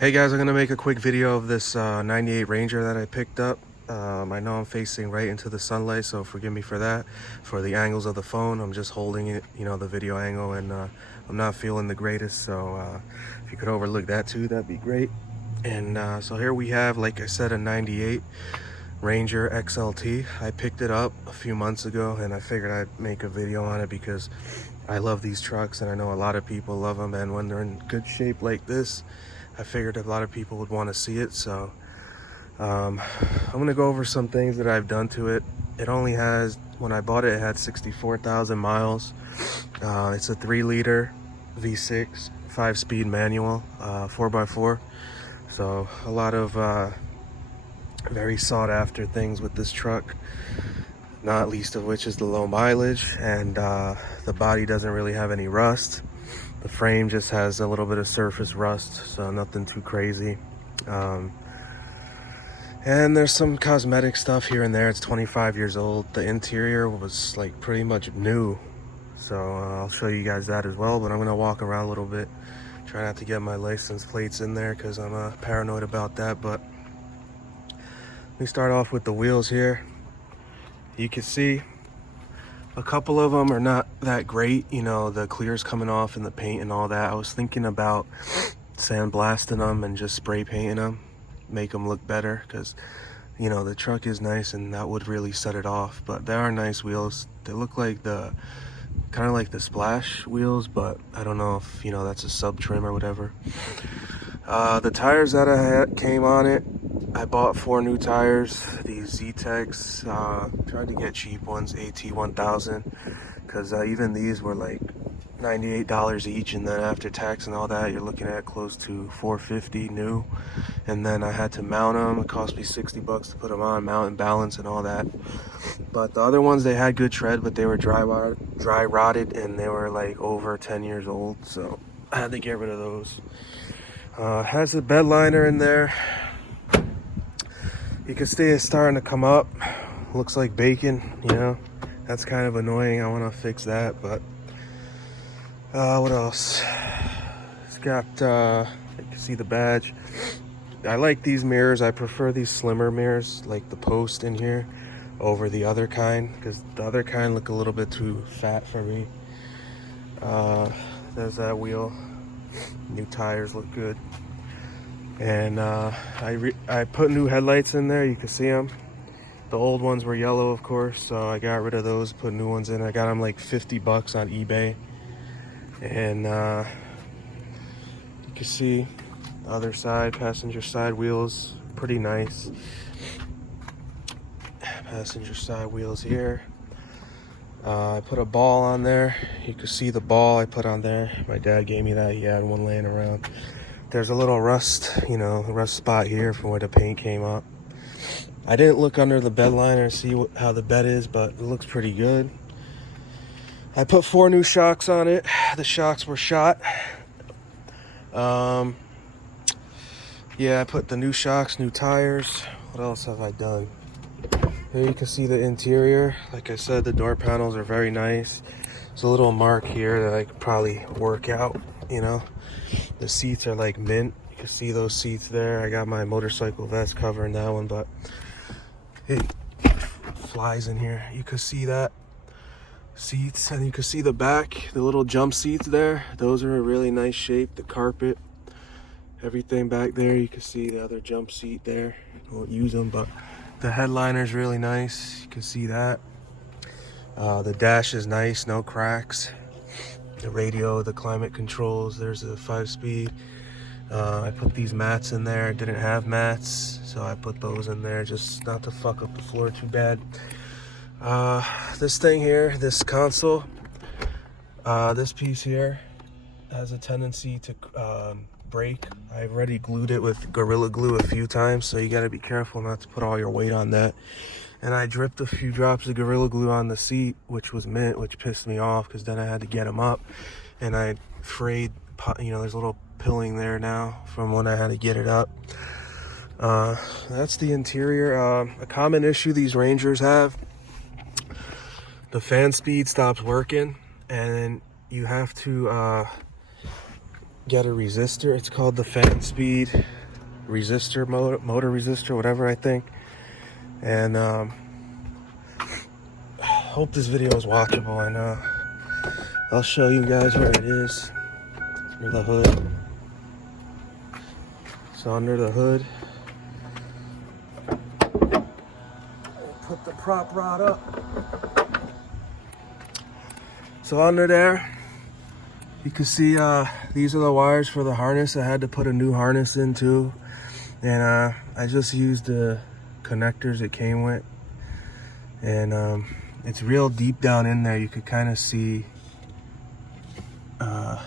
Hey guys, I'm gonna make a quick video of this 98 Ranger that I picked up. I know I'm facing right into the sunlight, so forgive me for that. For the angles of the phone, I'm just holding it, the video angle, and I'm not feeling the greatest, so if you could overlook that too, that'd be great. And so here we have, like I said, a 98 Ranger Xlt. I picked it up a few months ago, and I figured I'd make a video on it because I love these trucks, and I know a lot of people love them, and when they're in good shape like this, I figured a lot of people would want to see it. So I'm gonna go over some things that I've done to it. It only has, when I bought it, it had 64,000 miles. It's a 3-liter V6 5-speed manual, 4x4. So a lot of very sought after things with this truck, not least of which is the low mileage, and the body doesn't really have any rust. The frame just has a little bit of surface rust, so nothing too crazy. And there's some cosmetic stuff here and there. It's 25 years old. The interior was like pretty much new, so I'll show you guys that as well. But I'm gonna walk around a little bit, try not to get my license plates in there because I'm paranoid about that. But let me start off with the wheels here. You can see a couple of them are not that great, the clear's coming off and the paint and all that. I was thinking about sandblasting them and just spray painting them, make them look better, because the truck is nice and that would really set it off. But they are nice wheels. They look like the kind of like the Splash wheels, but I don't know if that's a sub trim or whatever. The tires that I had came on it, I bought 4 new tires, these Z-Techs. Tried to get cheap ones, AT1000, because even these were like $98 each, and then after tax and all that, you're looking at close to $450 new. And then I had to mount them. It cost me $60 to put them on, mount and balance and all that. But the other ones, they had good tread, but they were dry rotted, and they were like over 10 years old, so I had to get rid of those. Has a bed liner in there. You can see it's starting to come up. Looks like bacon, That's kind of annoying. I want to fix that, but what else? It's got, you can see the badge. I like these mirrors. I prefer these slimmer mirrors, like the post in here, over the other kind, because the other kind look a little bit too fat for me. There's that wheel. New tires look good. And I put new headlights in there. You can see them. The old ones were yellow, of course, so I got rid of those, put new ones in. I got them like $50 on eBay. And you can see the other side, passenger side wheels, pretty nice. Passenger side wheels here. I put a ball on there. You can see the ball I put on there. My dad gave me that. He had one laying around. There's a little rust, rust spot here from where the paint came up. I didn't look under the bed liner and see how the bed is, but it looks pretty good. I put 4 new shocks on it. The shocks were shot. Yeah, I put the new shocks, new tires. What else have I done? Here you can see the interior. Like I said, the door panels are very nice. There's a little mark here that I could probably work out, The seats are like mint. You can see those seats there. I got my motorcycle vest covering that one, but it flies in here. You can see that seats, and you can see the back, the little jump seats there. Those are in really nice shape. The carpet, everything back there. You can see the other jump seat there. I won't use them, but the headliner is really nice. You can see that. The dash is nice, no cracks. The radio, the climate controls, there's a 5-speed. I put these mats in there. Didn't have mats, so I put those in there just not to fuck up the floor too bad. This thing here, this console, this piece here has a tendency to break. I've already glued it with Gorilla Glue a few times, so you got to be careful not to put all your weight on that. And I dripped a few drops of Gorilla Glue on the seat, which was mint, which pissed me off, because then I had to get them up, and I frayed, there's a little pilling there now from when I had to get it up. That's the interior. A common issue these Rangers have, the fan speed stops working, and you have to get a resistor. It's called the fan speed resistor, motor resistor, whatever, I think. And hope this video is watchable. I know. I'll show you guys where it is. Under the hood. So under the hood, put the prop rod up. So under there, you can see these are the wires for the harness. I had to put a new harness in too. And I just used the connectors it came with. And it's real deep down in there. You could kind of see, I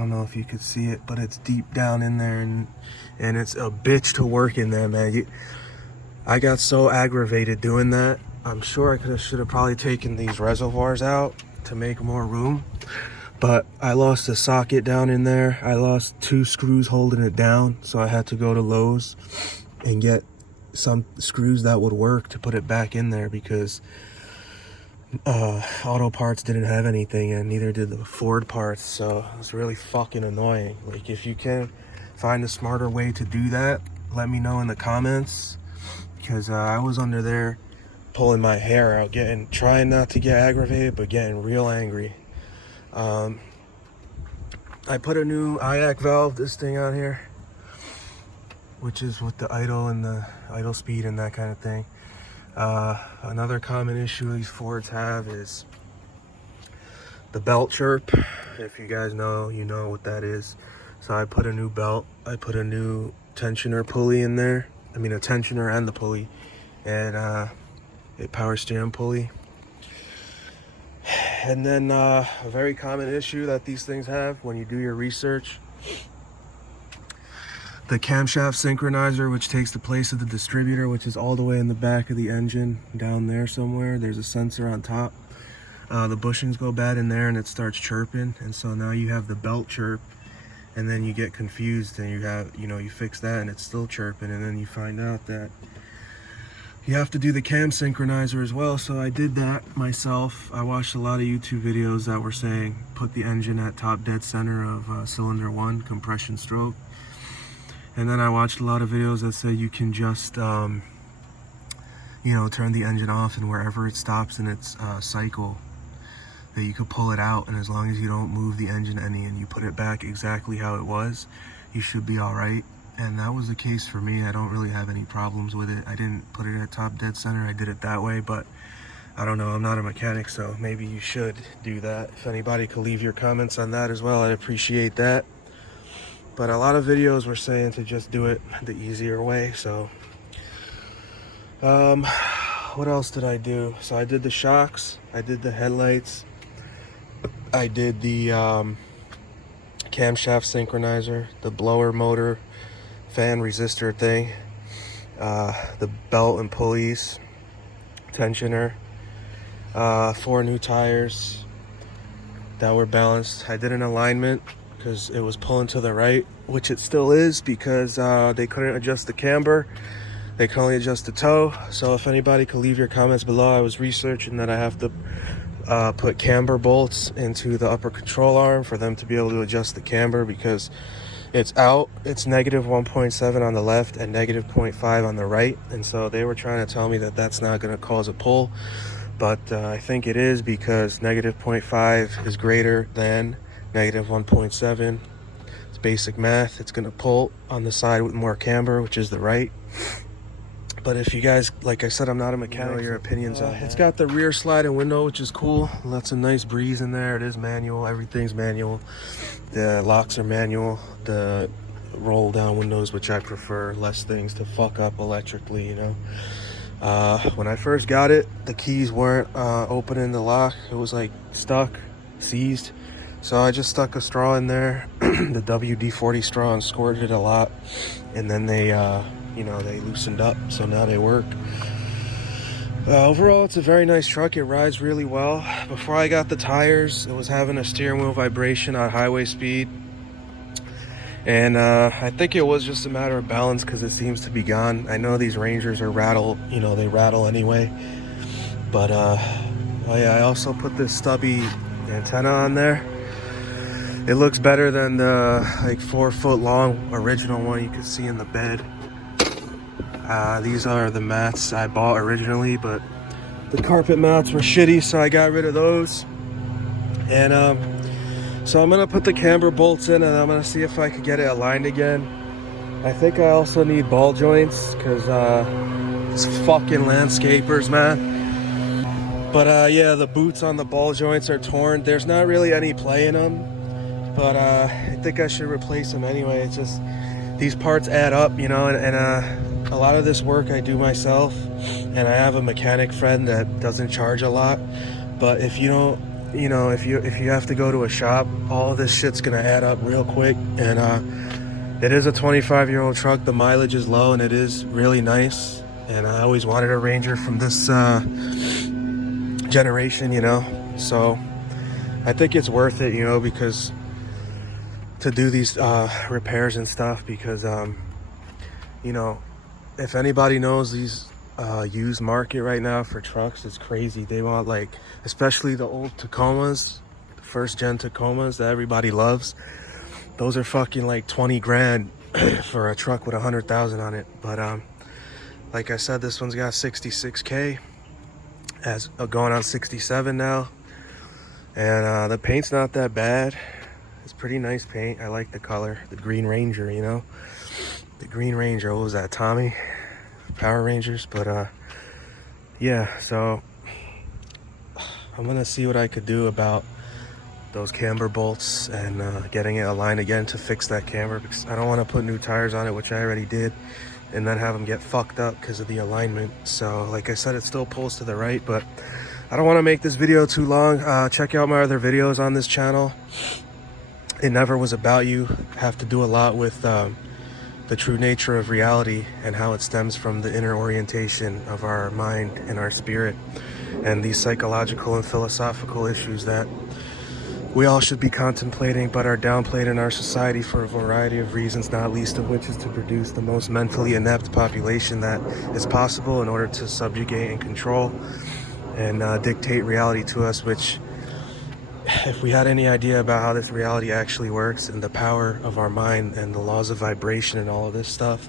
don't know if you could see it, but it's deep down in there, and it's a bitch to work in there, man. I got so aggravated doing that. I'm sure I should have probably taken these reservoirs out to make more room, but I lost a socket down in there. I lost 2 screws holding it down, so I had to go to Lowe's and get some screws that would work to put it back in there, because Auto Parts didn't have anything, and neither did the Ford parts. So it was really fucking annoying. Like, if you can find a smarter way to do that, let me know in the comments, because I was under there pulling my hair out, trying not to get aggravated, but getting real angry. I put a new IAC valve, this thing on here, which is with the idle and the idle speed and that kind of thing. Another common issue these Fords have is the belt chirp. If you guys know, you know what that is. So I put a new belt. I put a new tensioner pulley in there. I mean, a tensioner and the pulley, and a power steering pulley. And then a very common issue that these things have when you do your research, the camshaft synchronizer, which takes the place of the distributor, which is all the way in the back of the engine, down there somewhere. There's a sensor on top. The bushings go bad in there and it starts chirping, and so now you have the belt chirp, and then you get confused, and you fix that and it's still chirping, and then you find out that you have to do the cam synchronizer as well. So I did that myself. I watched a lot of YouTube videos that were saying put the engine at top dead center of cylinder 1, compression stroke. And then I watched a lot of videos that say you can just, turn the engine off, and wherever it stops in its cycle, that you could pull it out, and as long as you don't move the engine any and you put it back exactly how it was, you should be all right. And that was the case for me. I don't really have any problems with it. I didn't put it at top dead center. I did it that way, but I don't know. I'm not a mechanic, so maybe you should do that. If anybody could leave your comments on that as well, I'd appreciate that. But a lot of videos were saying to just do it the easier way. So what else did I do? So I did the shocks, I did the headlights, I did the camshaft synchronizer, the blower motor fan resistor thing, the belt and pulleys, tensioner, 4 new tires that were balanced. I did an alignment because it was pulling to the right, which it still is, because they couldn't adjust the camber. They can only adjust the toe. So if anybody could leave your comments below. I was researching that I have to put camber bolts into the upper control arm for them to be able to adjust the camber, because it's out. It's negative 1.7 on the left and negative 0.5 on the right. And so they were trying to tell me that that's not going to cause a pull, but I think it is, because negative 0.5 is greater than negative 1.7. It's basic math. It's going to pull on the side with more camber, which is the right. But if you guys, like I said, I'm not a mechanic, your opinions on it's got the rear sliding window, which is cool. Lots of nice breeze in there. It is manual. Everything's manual. The locks are manual. The roll down windows, which I prefer, less things to fuck up electrically, When I first got it, the keys weren't opening the lock. It was like stuck, seized. So I just stuck a straw in there, the WD-40 straw, and squirted it a lot. And then they loosened up, so now they work. Overall, it's a very nice truck. It rides really well. Before I got the tires, it was having a steering wheel vibration on highway speed. And I think it was just a matter of balance, because it seems to be gone. I know these Rangers are they rattle anyway. But I also put this stubby antenna on there. It looks better than the like 4-foot long original one you can see in the bed. These are the mats I bought originally, but the carpet mats were shitty, so I got rid of those. And so I'm gonna put the camber bolts in, and I'm gonna see if I could get it aligned again. I think I also need ball joints, because these fucking landscapers, man. But yeah, the boots on the ball joints are torn. There's not really any play in them, but I think I should replace them anyway. It's just these parts add up, you know, and a lot of this work I do myself, and I have a mechanic friend that doesn't charge a lot. But if you don't, you know, if you have to go to a shop, all of this shit's gonna add up real quick. And it is a 25-year-old truck. The mileage is low, and it is really nice. And I always wanted a Ranger from this generation, you know. So I think it's worth it, you know, because to do these repairs and stuff, because you know, if anybody knows these used market right now for trucks, it's crazy. They want, like, especially the old Tacomas, the first gen Tacomas that everybody loves. Those are fucking like 20 grand for a truck with 100,000 on it. But like I said, this one's got 66K, as going on 67 now. And the paint's not that bad. It's pretty nice paint. I like the color, the Green Ranger, you know. The Green Ranger, what was that, Tommy? Power Rangers. But yeah, so I'm gonna see what I could do about those camber bolts and getting it aligned again to fix that camber, because I don't want to put new tires on it, which I already did, and then have them get fucked up because of the alignment. So like I said, it still pulls to the right, but I don't want to make this video too long. Check out my other videos on this channel. It Never Was About You have to do a lot with the true nature of reality and how it stems from the inner orientation of our mind and our spirit, and these psychological and philosophical issues that we all should be contemplating, but are downplayed in our society for a variety of reasons, not least of which is to produce the most mentally inept population that is possible in order to subjugate and control and dictate reality to us, which, if we had any idea about how this reality actually works and the power of our mind and the laws of vibration and all of this stuff,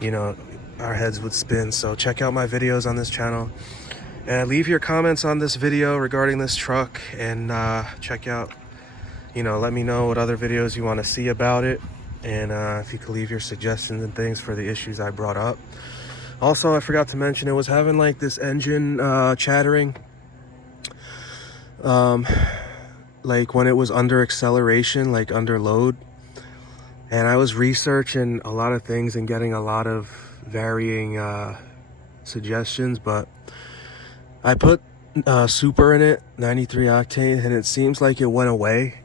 you know, our heads would spin. So check out my videos on this channel. Leave your comments on this video regarding this truck, and check out, you know, let me know what other videos you want to see about it, and if you could leave your suggestions and things for the issues I brought up. Also, I forgot to mention, it was having like this engine chattering, like when it was under acceleration, like under load. And I was researching a lot of things and getting a lot of varying suggestions, but I put super in it, 93 octane, and it seems like it went away.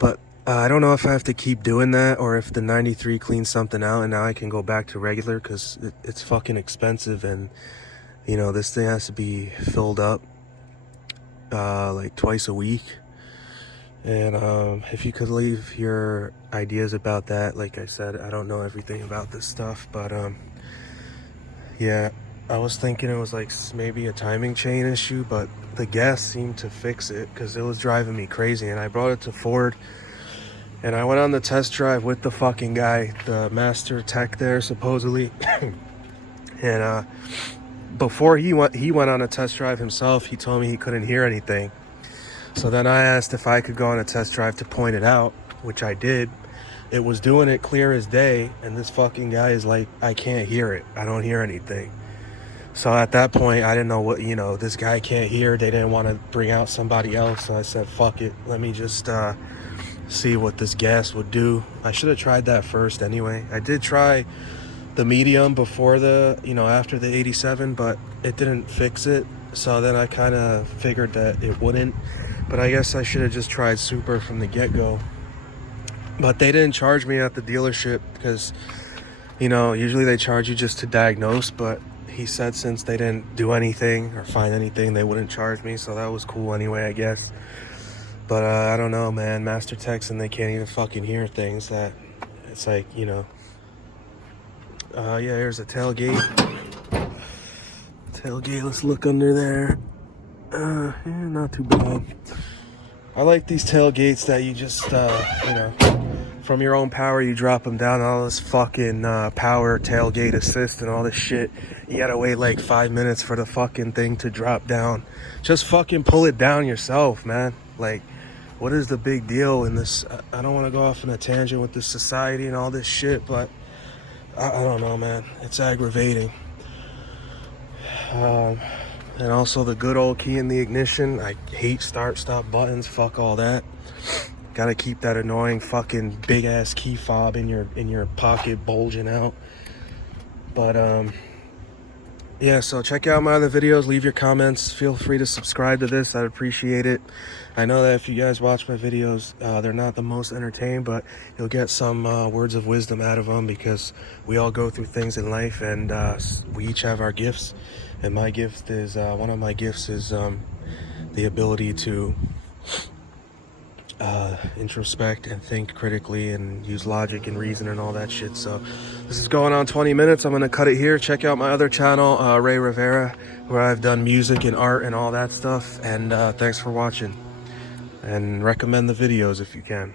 But I don't know if I have to keep doing that, or if the 93 cleans something out and now I can go back to regular, because it's fucking expensive, and you know, this thing has to be filled up like twice a week. And if you could leave your ideas about that. Like I said, I don't know everything about this stuff, but yeah, I was thinking it was like maybe a timing chain issue, but the gas seemed to fix it, because it was driving me crazy. And I brought it to Ford, and I went on the test drive with the fucking guy, the master tech there, supposedly. And before he went on a test drive himself, he told me he couldn't hear anything. So then I asked if I could go on a test drive to point it out, which I did. It was doing it clear as day, and this fucking guy is like, I can't hear it. I don't hear anything. So at that point, I didn't know what, you know, this guy can't hear. They didn't want to bring out somebody else. So I said, fuck it. Let me just see what this gas would do. I should have tried that first anyway. I did try the medium before the, you know, after the 87, but it didn't fix it. So then I kind of figured that it wouldn't. But I guess I should have just tried super from the get-go. But they didn't charge me at the dealership, because, you know, usually they charge you just to diagnose, but he said since they didn't do anything or find anything, they wouldn't charge me. So that was cool anyway, I guess. But I don't know, man. Master techs, and they can't even fucking hear things. That it's like, you know. Yeah, here's a tailgate. Tailgate, let's look under there. Yeah, not too bad. I like these tailgates that you just, you know, from your own power, you drop them down. All this fucking power tailgate assist and all this shit. You gotta wait like 5 minutes for the fucking thing to drop down. Just fucking pull it down yourself, man. Like, what is the big deal in this? I don't want to go off on a tangent with this society and all this shit, but I don't know, man. It's aggravating. And also the good old key in the ignition. I hate start stop buttons. Fuck all that. Gotta keep that annoying fucking big ass key fob in your pocket bulging out. But yeah, so check out my other videos, leave your comments, feel free to subscribe to this, I'd appreciate it. I know that if you guys watch my videos, they're not the most entertaining, but you'll get some words of wisdom out of them, because we all go through things in life, and we each have our gifts. And my gift is, one of my gifts is the ability to introspect and think critically and use logic and reason and all that shit. So this is going on 20 minutes. I'm gonna cut it here. Check out my other channel, Ray Rivera, where I've done music and art and all that stuff. And thanks for watching, and recommend the videos if you can.